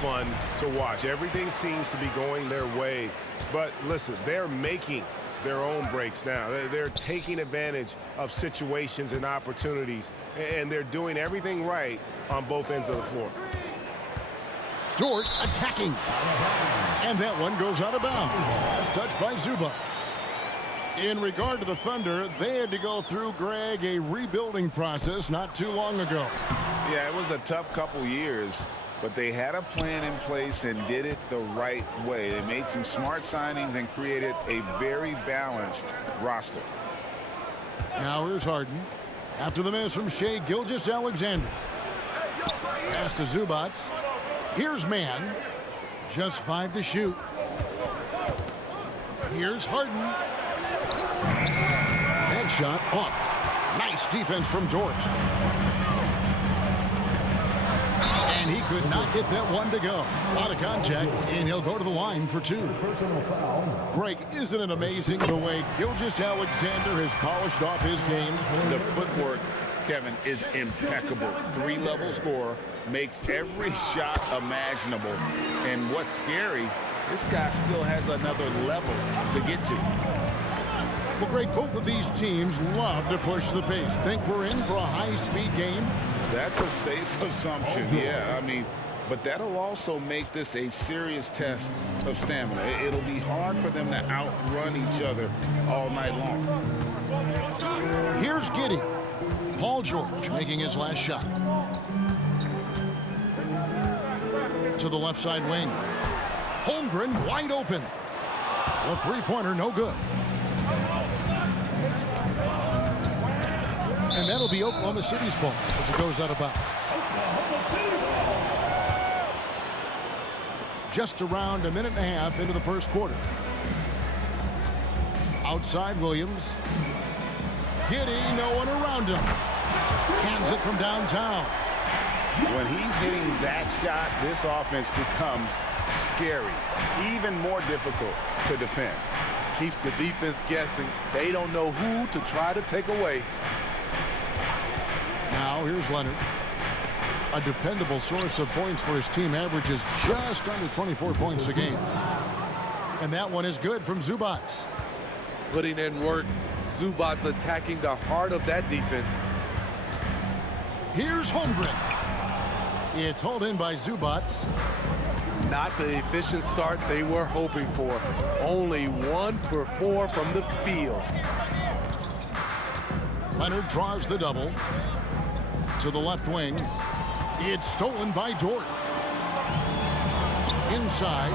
fun to watch. Everything seems to be going their way. But listen, they're making their own breaks now. They're taking advantage of situations and opportunities, and they're doing everything right on both ends of the floor. Dort attacking. And that one goes out of bounds. Last touch by Zubac. In regard to the Thunder, they had to go through, Greg, a rebuilding process not too long ago. Yeah, it was a tough couple years, but they had a plan in place and did it the right way. They made some smart signings and created a very balanced roster. Now here's Harden. After the miss from Shai Gilgeous-Alexander. Pass to Zubac. Here's Mann. Just 5 to shoot. Here's Harden. That shot off. Nice defense from Dort. And he could not get that one to go. A lot of contact, and he'll go to the line for 2. Greg, isn't it amazing the way Gilgeous-Alexander has polished off his game? The footwork, Kevin, is impeccable. 3-level scorer, makes every shot imaginable. And what's scary, this guy still has another level to get to. Well, Greg, both of these teams love to push the pace. Think we're in for a high-speed game? That's a safe assumption, yeah. I mean, but that'll also make this a serious test of stamina. It'll be hard for them to outrun each other all night long. Here's Giddey. Paul George making his last shot. To the left side wing. Holmgren wide open. The three-pointer no good. And that'll be Oklahoma City's ball as it goes out of bounds. Just around a minute and a half into the first quarter. Outside Williams. Giddey, no one around him. Cans it from downtown. When he's hitting that shot, this offense becomes scary, even more difficult to defend. Keeps the defense guessing. They don't know who to try to take away. Now here's Leonard. A dependable source of points for his team, averages just under 24 points a game. And that one is good from Zubac. Putting in work. Zubac attacking the heart of that defense. Here's Holmgren. It's hauled in by Zubac. Not the efficient start they were hoping for. Only 1 for 4 from the field. Leonard draws the double. To the left wing. It's stolen by Dort. Inside.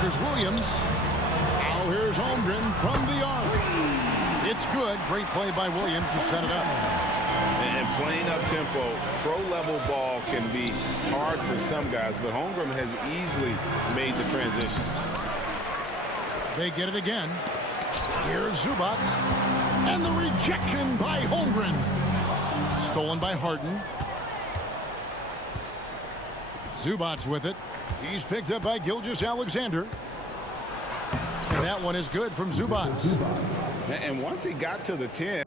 Here's Williams. Now here's Holmgren from the arc. It's good. Great play by Williams to set it up. And playing up-tempo, pro-level ball can be hard for some guys, but Holmgren has easily made the transition. They get it again. Here's Zubac. And the rejection by Holmgren. Stolen by Harden. Zubac with it. He's picked up by Gilgeous-Alexander. And that one is good from Zubac. And once he got to the 10,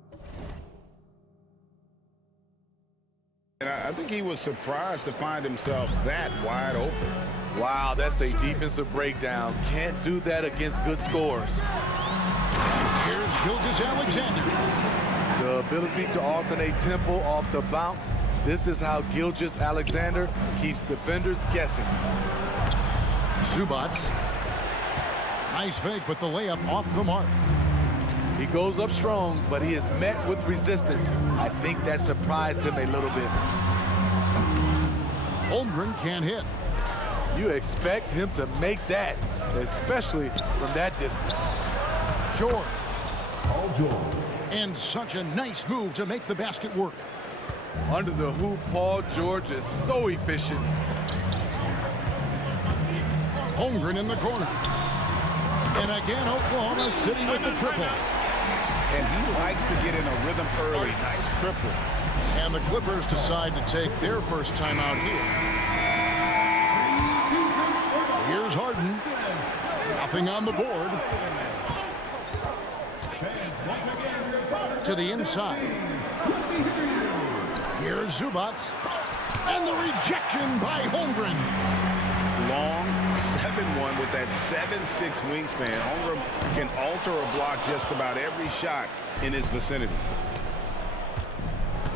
and I think he was surprised to find himself that wide open. Wow, that's a defensive breakdown. Can't do that against good scores. Here's Gilgeous-Alexander. The ability to alternate tempo off the bounce. This is how Gilgeous-Alexander keeps defenders guessing. Zubac. Nice fake, but the layup off the mark. He goes up strong, but he is met with resistance. I think that surprised him a little bit. Holmgren can't hit. You expect him to make that, especially from that distance. George. And such a nice move to make the basket work. Under the hoop, Paul George is so efficient. Holmgren in the corner. And again, Oklahoma City with the triple. And he likes to get in a rhythm early. Nice triple. And the Clippers decide to take their first time out here. Here's Harden. Nothing on the board. To the inside. Here's Zubac. And the rejection by Holmgren. with that 7'6" wingspan, Holmgren can alter or block just about every shot in his vicinity.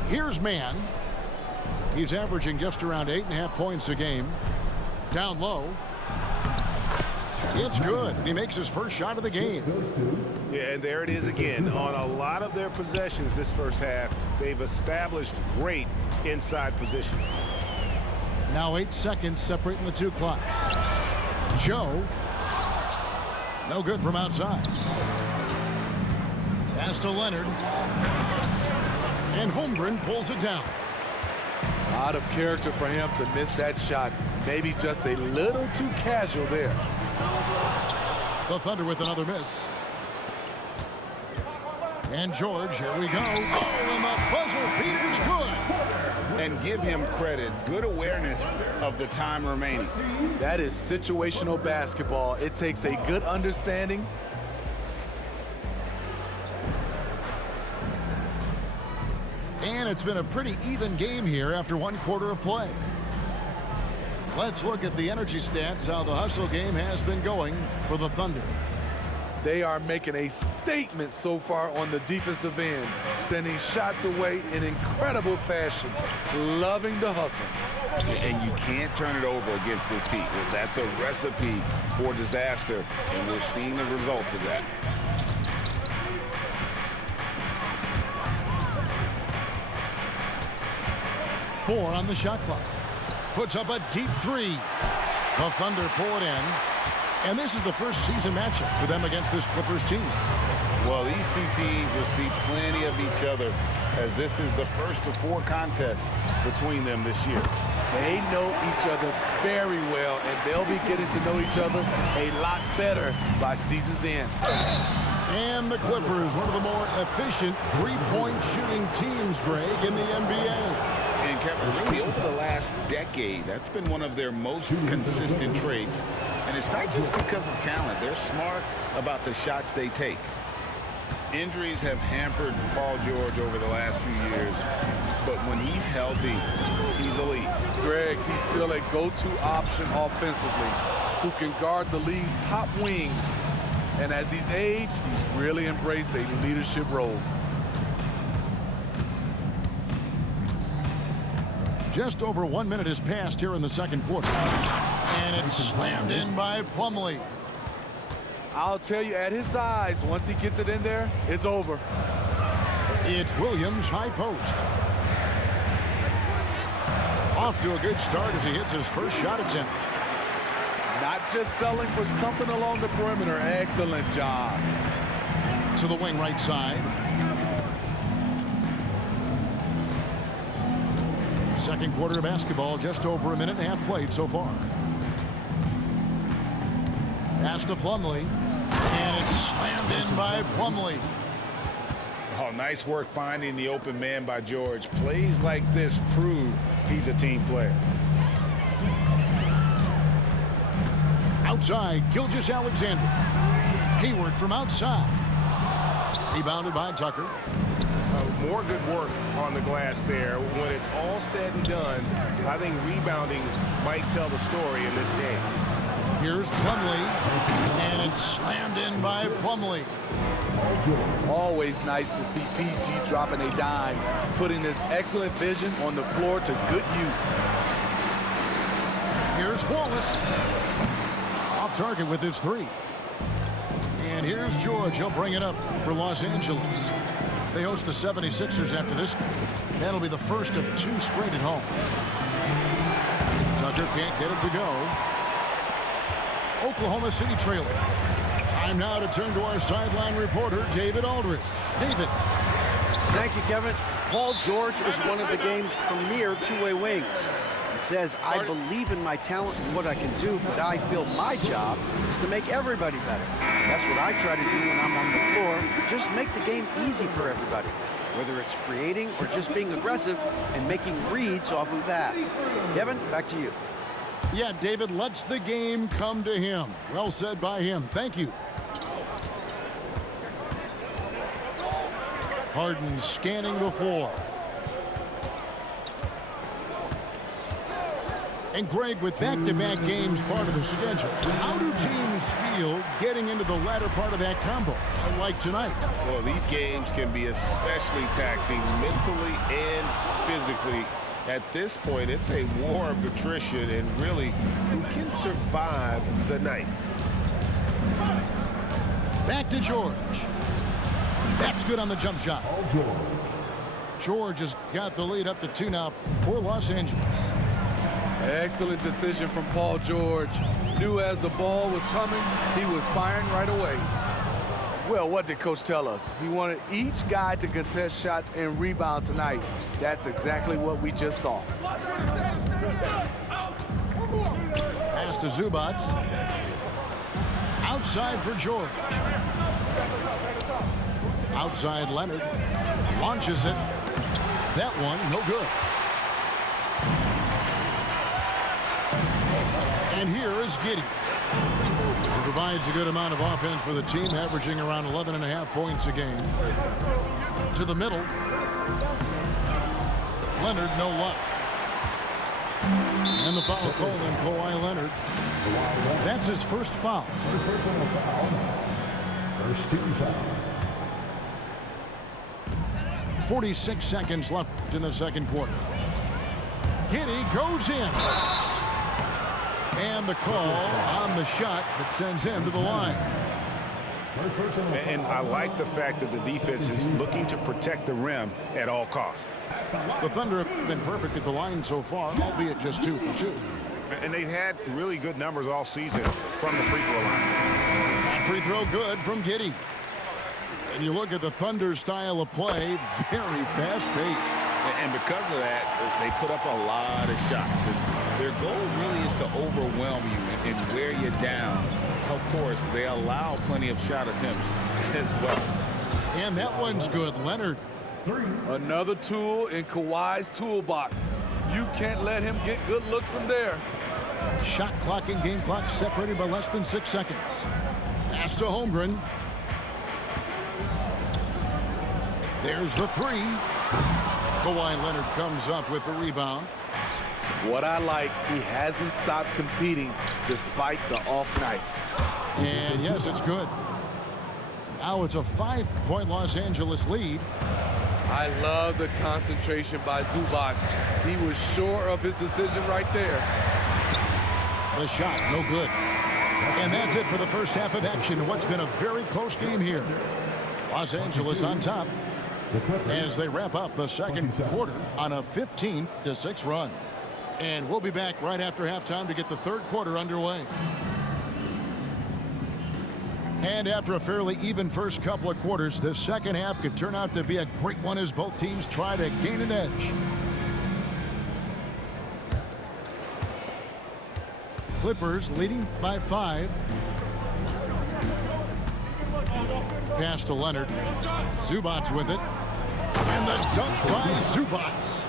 Here's Mann. He's averaging just around 8.5 points a game. Down low. It's good. He makes his first shot of the game. Yeah, and there it is again. On a lot of their possessions this first half, they've established great inside position. Now 8 seconds separating the two clocks. Joe. No good from outside. Pass to Leonard. And Holmgren pulls it down. Out of character for him to miss that shot. Maybe just a little too casual there. The Thunder with another miss. And George, here we go. Oh, and the buzzer beater's good. And give him credit. Good awareness of the time remaining. That is situational basketball. It takes a good understanding. And it's been a pretty even game here after 1 quarter of play. Let's look at the energy stats, how the hustle game has been going for the Thunder. They are making a statement so far on the defensive end, sending shots away in incredible fashion, loving the hustle. And you can't turn it over against this team. That's a recipe for disaster, and we're seeing the results of that. Four on the shot clock. Puts up a deep three. The Thunder pull it in. And this is the first season matchup for them against this Clippers team. Well, these two teams will see plenty of each other, as this is the first of 4 contests between them this year. They know each other very well, and they'll be getting to know each other a lot better by season's end. And the Clippers, one of the more efficient three-point shooting teams, Greg, in the NBA. And Kevin, really over the last decade, that's been one of their most consistent traits. And it's not just because of talent. They're smart about the shots they take. Injuries have hampered Paul George over the last few years, but when he's healthy, he's elite. Greg, he's still a go-to option offensively, who can guard the league's top wings. And as he's aged, he's really embraced a leadership role. Just over 1 minute has passed here in the second quarter. And it's slammed in by Plumlee. I'll tell you, at his size, once he gets it in there, it's over. It's Williams, high post. Off to a good start as he hits his first shot attempt. Not just selling for something along the perimeter. Excellent job. To the wing right side. Second quarter of basketball, just over a minute and a half played so far. Pass to Plumlee. And it's slammed in by Plumlee. Oh, nice work finding the open man by George. Plays like this prove he's a team player. Outside, Gilgeous-Alexander. Hayward from outside. Rebounded by Tucker. More good work on the glass there. When it's all said and done, I think rebounding might tell the story in this game. Here's Plumlee, and it's slammed in by Plumlee. Always nice to see PG dropping a dime, putting his excellent vision on the floor to good use. Here's Wallace. Off target with his three. And here's George. He'll bring it up for Los Angeles. They host the 76ers after this game. That'll be the first of 2 straight at home. Tucker can't get it to go. Oklahoma City trailing. Time now to turn to our sideline reporter, David Aldridge. David. Thank you, Kevin. Paul George is one of the game's premier two-way wings. He says, I believe in my talent and what I can do, but I feel my job is to make everybody better. That's what I try to do when I'm on the floor. Just make the game easy for everybody, whether it's creating or just being aggressive and making reads off of that. Kevin, back to you. Yeah, David lets the game come to him. Well said by him. Thank you. Harden scanning the floor. And Greg, with back-to-back games part of the schedule, how do teams feel getting into the latter part of that combo, like tonight? Well, these games can be especially taxing mentally and physically. At this point, it's a war of attrition, and really, who can survive the night? Back to George. That's good on the jump shot. George has got the lead up to 2 now for Los Angeles. Excellent decision from Paul George. Knew as the ball was coming, he was firing right away. Well, what did Coach tell us? He wanted each guy to contest shots and rebound tonight. That's exactly what we just saw. Pass to Zubac. Outside for George. Outside Leonard. Launches it. That one, no good. And here is Giddey. He provides a good amount of offense for the team, averaging around 11.5 points a game. To the middle. Leonard, no luck. And the foul called on Kawhi Leonard. That's his first foul. First team foul. 46 seconds left in the second quarter. Giddey goes in. And the call on the shot that sends him to the line. And I like the fact that the defense is looking to protect the rim at all costs. The Thunder have been perfect at the line so far, albeit just 2 for 2. And they've had really good numbers all season from the free throw line. That free throw good from Giddey. And you look at the Thunder style of play, very fast-paced. And because of that, they put up a lot of shots. And their goal really is to overwhelm you and wear you down. Of course, they allow plenty of shot attempts as well. And that one's good. Leonard. Another tool in Kawhi's toolbox. You can't let him get good looks from there. Shot clock and game clock separated by less than 6 seconds. Pass to Holmgren. There's the 3. Kawhi Leonard comes up with the rebound. What I like, he hasn't stopped competing despite the off night. And yes, it's good. Now it's a 5-point Los Angeles lead. I love the concentration by Zubac. He was sure of his decision right there. The shot, no good. And that's it for the first half of action. What's been a very close game here. Los Angeles on top as they wrap up the second quarter on a 15-6 run. And we'll be back right after halftime to get the third quarter underway. And after a fairly even first couple of quarters, the second half could turn out to be a great one as both teams try to gain an edge. Clippers leading by 5. Pass to Leonard. Zubac with it. And the dunk by Zubac.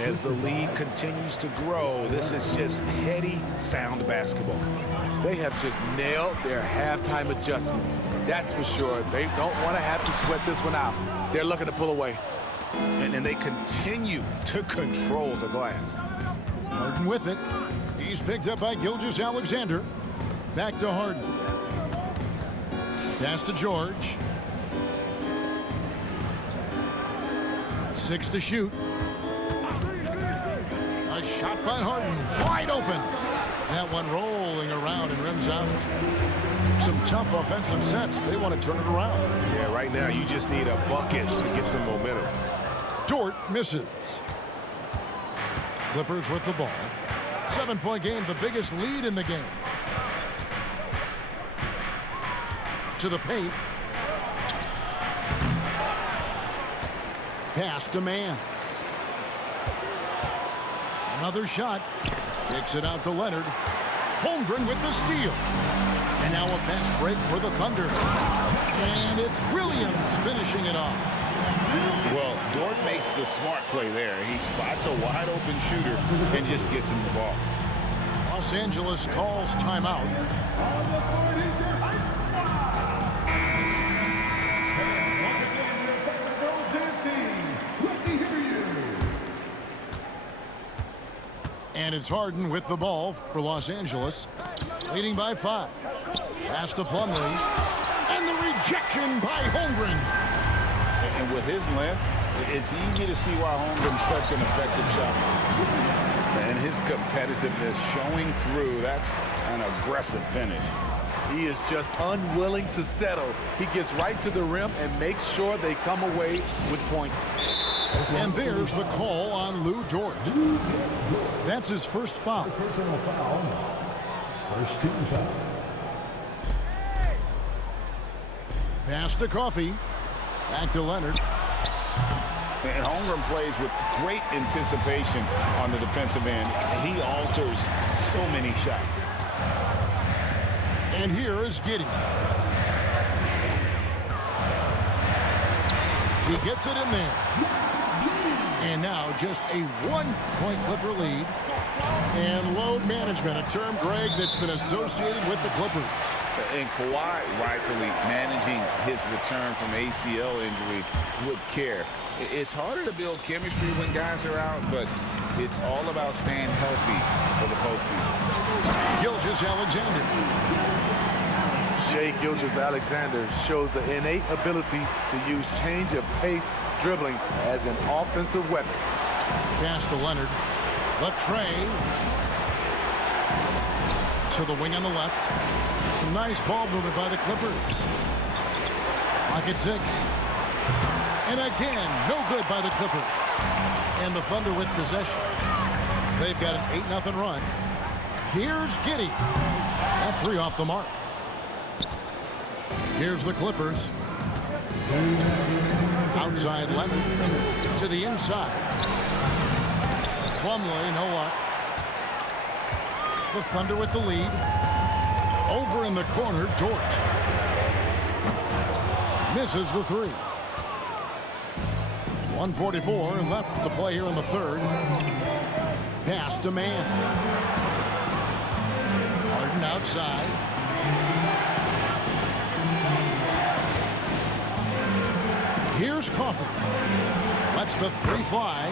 As the lead continues to grow, this is just heady, sound basketball. They have just nailed their halftime adjustments. That's for sure. They don't want to have to sweat this one out. They're looking to pull away. And they continue to control the glass. Harden with it. He's picked up by Gilgeous-Alexander. Back to Harden. Pass to George. 6 to shoot. A shot by Harden. Wide open. That one rolling around and rims out. Some tough offensive sets. They want to turn it around. Yeah, right now you just need a bucket to get some momentum. Dort misses. Clippers with the ball. 7-point game, the biggest lead in the game. To the paint. Pass to Mann. Another shot. Kicks it out to Leonard. Holmgren with the steal. And now a fast break for the Thunder. And it's Williams finishing it off. Well, Dort makes the smart play there. He spots a wide open shooter and just gets him the ball. Los Angeles calls timeout. And it's Harden with the ball for Los Angeles, leading by 5. Pass to Plumlee, and the rejection by Holmgren. And with his length, it's easy to see why Holmgren's such an effective shot. And his competitiveness showing through. That's an aggressive finish. He is just unwilling to settle. He gets right to the rim and makes sure they come away with points. And there's the call on Lou Dort. That's his first foul. Personal foul. First team foul. Pass to Coffey. Back to Leonard. And Holmgren plays with great anticipation on the defensive end. He alters so many shots. And here is Giddey. He gets it in there. And now just a 1-point Clipper lead. And load management, a term, Greg, that's been associated with the Clippers. And Kawhi rightfully managing his return from ACL injury with care. It's harder to build chemistry when guys are out, but it's all about staying healthy for the postseason. Gilgeous-Alexander. Shai Gilgeous-Alexander shows the innate ability to use change of pace dribbling as an offensive weapon. Pass to Leonard. Latrey to the wing on the left. Some nice ball movement by the Clippers. Clock at 6. And again, no good by the Clippers. And the Thunder with possession. They've got an 8-0 run. Here's Giddey. That 3 off the mark. Here's the Clippers. Outside Leonard to the inside. Plumlee, no luck. The Thunder with the lead. Over in the corner, Dort. Misses the 3. 1:44 and left to play here in the third. Pass to Mann. Harden outside. Here's Coffey. Lets the 3 fly.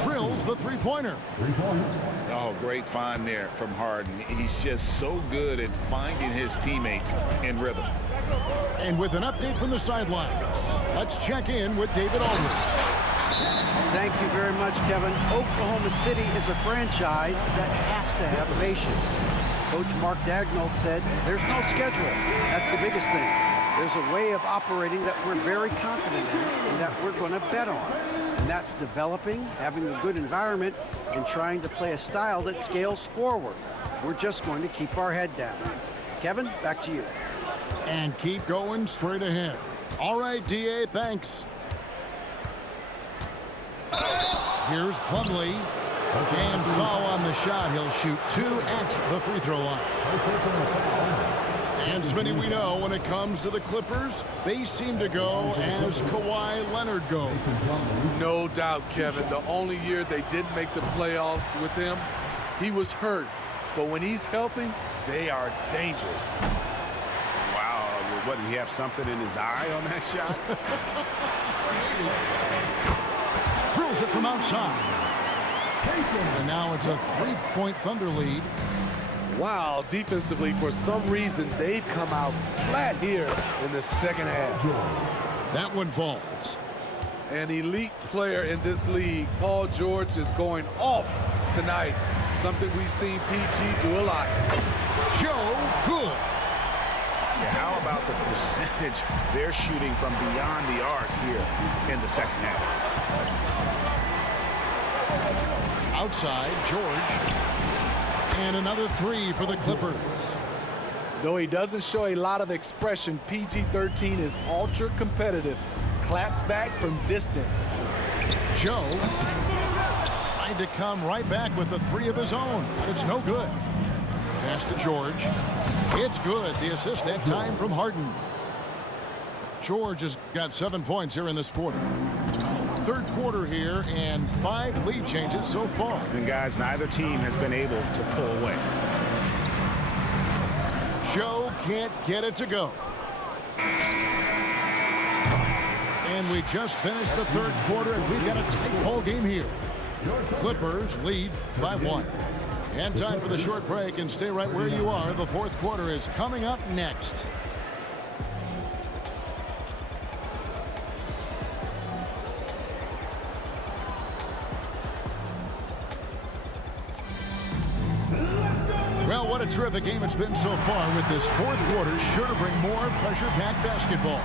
Drills the 3-pointer. 3 points. Oh, great find there from Harden. He's just so good at finding his teammates in rhythm. And with an update from the sideline, let's check in with David Aldridge. Thank you very much, Kevin. Oklahoma City is a franchise that has to have patience. Coach Mark Daigneault said, there's no schedule. That's the biggest thing. There's a way of operating that we're very confident in and that we're going to bet on. And that's developing, having a good environment, and trying to play a style that scales forward. We're just going to keep our head down. Kevin, back to you. And keep going straight ahead. All right, D.A., thanks. Here's Plumlee. And foul on the shot. He'll shoot 2 at the free throw line. And Smitty, we know when it comes to the Clippers, they seem to go as Kawhi Leonard goes. No doubt, Kevin. The only year they didn't make the playoffs with him, he was hurt. But when he's healthy, they are dangerous. Wow, what, did he have something in his eye on that shot? Drills it from outside. And now it's a 3-point Thunder lead. Wow, defensively, for some reason, they've come out flat here in the second half. That one falls. An elite player in this league, Paul George, is going off tonight. Something we've seen PG do a lot. Joe Good. Yeah, how about the percentage they're shooting from beyond the arc here in the second half? Outside, George. And another 3 for the Clippers. Though he doesn't show a lot of expression, PG-13 is ultra competitive. Claps back from distance. Joe tried to come right back with the 3 of his own, but it's no good. Pass to George. It's good. The assist that time from Harden. George has got 7 points here in this quarter. Third quarter here and 5 lead changes so far. And guys, neither team has been able to pull away. Joe can't get it to go. And we just finished the third quarter, and we've got a tight ball game here. Clippers lead by 1. And time for the short break, and stay right where you are. The fourth quarter is coming up next. Well, what a terrific game it's been so far, with this fourth quarter sure to bring more pressure-packed basketball.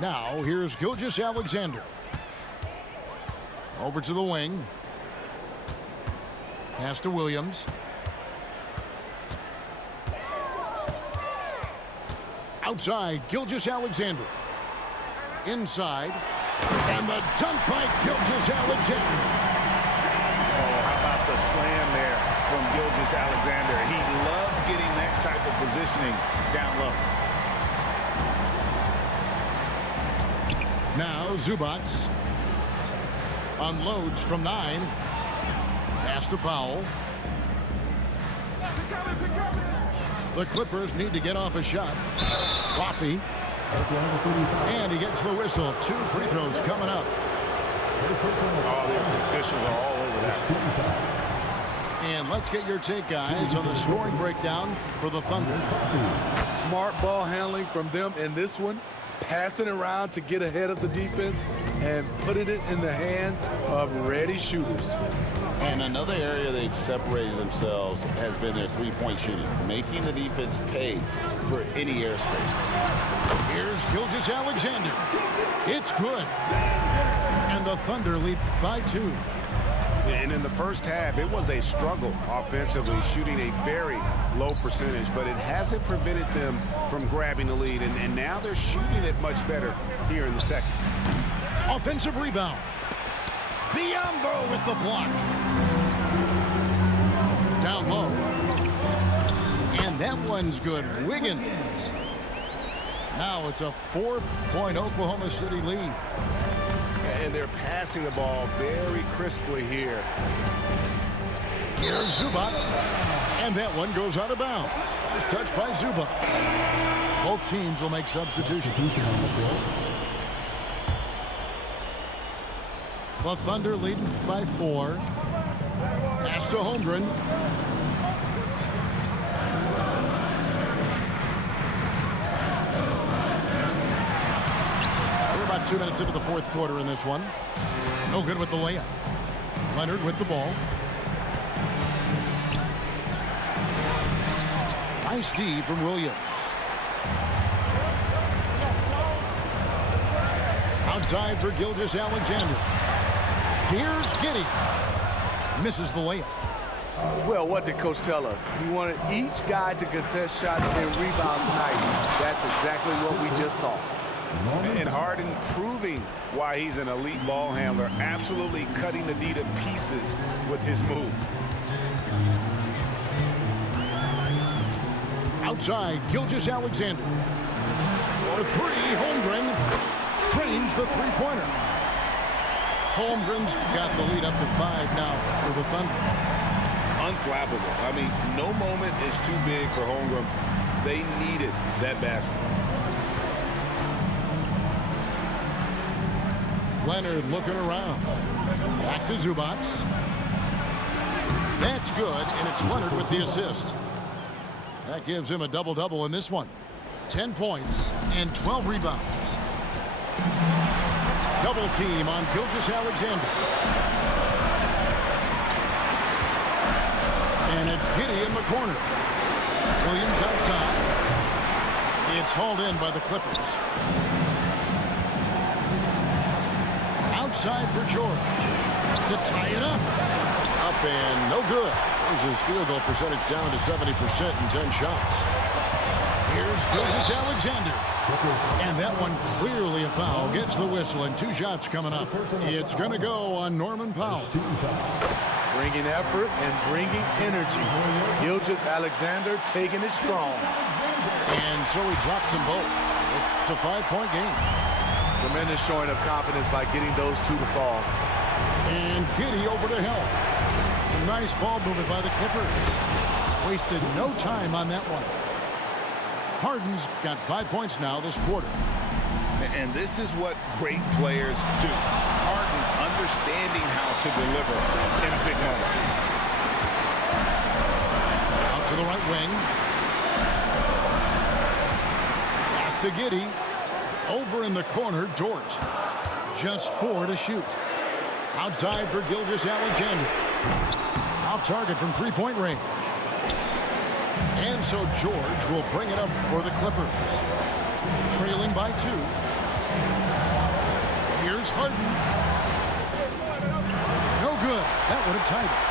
Now, here's Gilgeous-Alexander. Over to the wing. Pass to Williams. Outside, Gilgeous-Alexander. Inside. And the dunk by Gilgeous-Alexander. Oh, how about the slam there from Gilgeous-Alexander? He loves getting that type of positioning down low. Now Zubac unloads from 9. Pass to Powell. The Clippers need to get off a shot. Coffee. And he gets the whistle. 2 free throws coming up. Oh, the officials are all over that. And let's get your take, guys, on the scoring breakdown for the Thunder. Smart ball handling from them in this one. Passing around to get ahead of the defense and putting it in the hands of ready shooters. And another area they've separated themselves has been their three-point shooting, making the defense pay for any airspace. Here's Gilgeous-Alexander. It's good. And the Thunder lead by 2. And in the first half, it was a struggle offensively, shooting a very low percentage, but it hasn't prevented them from grabbing the lead. And now they're shooting it much better here in the second. Offensive rebound. Biyombo with the block. Down low. And that one's good. Wiggins. Now it's a 4-point Oklahoma City lead. And they're passing the ball very crisply here. Here's Zubac. And that one goes out of bounds. It's touched by Zubac. Both teams will make substitutions. The Thunder leading by 4. Pass to Holmgren. We're about 2 minutes into the fourth quarter in this one. No good with the layup. Leonard with the ball. Nice D from Williams. Outside for Gilgeous-Alexander. Here's Giddey. Misses the layup. Well, what did Coach tell us? He wanted each guy to contest shots and rebound tonight. That's exactly what we just saw. And Harden proving why he's an elite ball handler, absolutely cutting the D to pieces with his move. Outside, Gilgeous-Alexander. For 3, Holmgren trains the three-pointer. Holmgren's got the lead up to 5 now for the Thunder. Unflappable. I mean, no moment is too big for Holmgren. They needed that basket. Leonard looking around. Back to Zubac. That's good, and it's Leonard with the assist. That gives him a double-double in this one. 10 points and 12 rebounds. Double team on Gilgeous-Alexander. And it's Giddey in the corner. Williams outside. It's hauled in by the Clippers. Outside for George to tie it up. Up and no good. Brings his field goal percentage down to 70% in 10 shots. Here's Gilgeous-Alexander. And that one clearly a foul. Gets the whistle and 2 shots coming up. It's going to go on Norman Powell. Bringing effort and bringing energy. Gilgeous-Alexander taking it strong. And so he drops them both. It's a 5-point game. Tremendous showing of confidence by getting those 2 to fall. And Giddey over to help. Some nice ball movement by the Clippers. Wasted no time on that one. Harden's got 5 points now this quarter. And this is what great players do. Harden understanding how to deliver in a big moment. Out to the right wing. Pass to Giddey. Over in the corner, Dort. Just 4 to shoot. Outside for Gilgeous-Alexander. Off target from three-point range. And so George will bring it up for the Clippers. Trailing by 2. Here's Harden. No good. That would have tied it.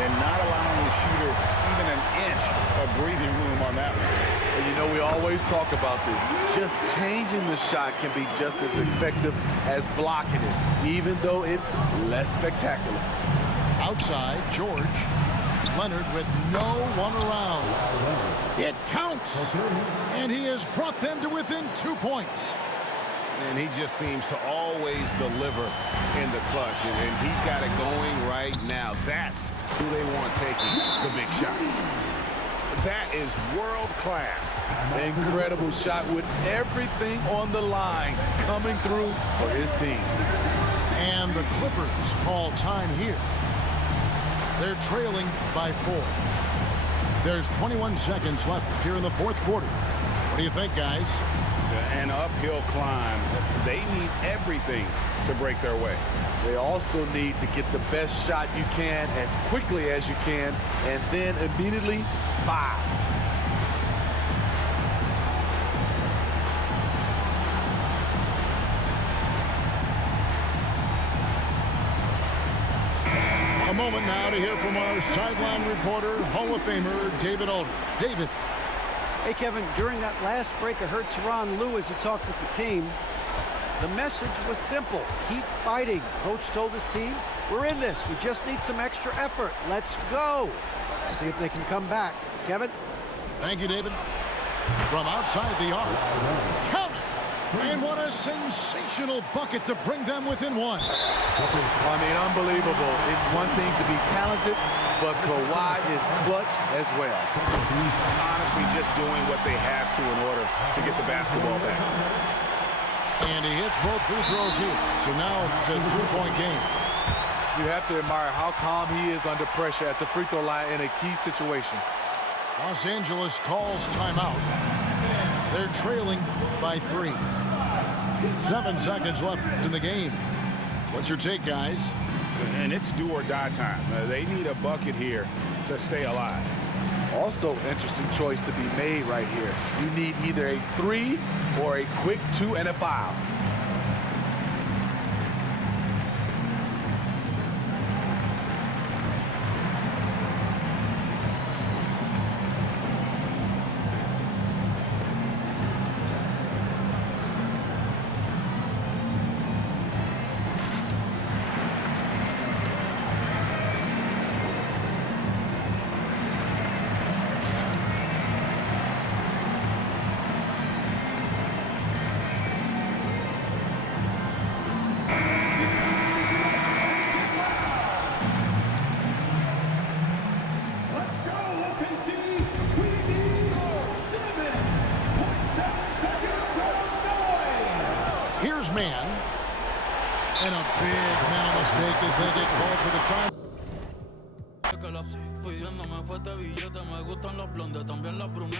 And not allowing the shooter even an inch of breathing room on that one. And you know, we always talk about this. Just changing the shot can be just as effective as blocking it, even though it's less spectacular. Outside, George. Leonard with no one around. It counts. And he has brought them to within 2 points. And he just seems to always deliver in the clutch. And he's got it going right now. That's who they want taking the big shot. That is world class. Incredible shot with everything on the line coming through for his team. And the Clippers call time here. They're trailing by 4. There's 21 seconds left here in the fourth quarter. What do you think, guys? An uphill climb. They need everything to break their way. They also need to get the best shot you can as quickly as you can, and then immediately foul. A moment now to hear from our sideline reporter, Hall of Famer David Aldridge. David. Hey, Kevin, during that last break, I heard Tyronn Lue as he talked with the team. The message was simple. Keep fighting. Coach told his team, we're in this. We just need some extra effort. Let's go. See if they can come back. Kevin? Thank you, David. From outside the arc. Count it! And what a sensational bucket to bring them within 1. I mean, unbelievable. It's one thing to be talented, but Kawhi is clutch as well. Honestly, just doing what they have to in order to get the basketball back. And he hits both free throws here. So now it's a 3-point game. You have to admire how calm he is under pressure at the free throw line in a key situation. Los Angeles calls timeout. They're trailing by 3. 7 seconds left in the game. What's your take, guys? And it's do or die time. They need a bucket here to stay alive. Also, interesting choice to be made right here. You need either a 3 or a quick 2 and a foul. Here's man. And a big man mistake as they get called for the time. Pidiéndome fuerte billete, me gustan los blondes, también las brunetas.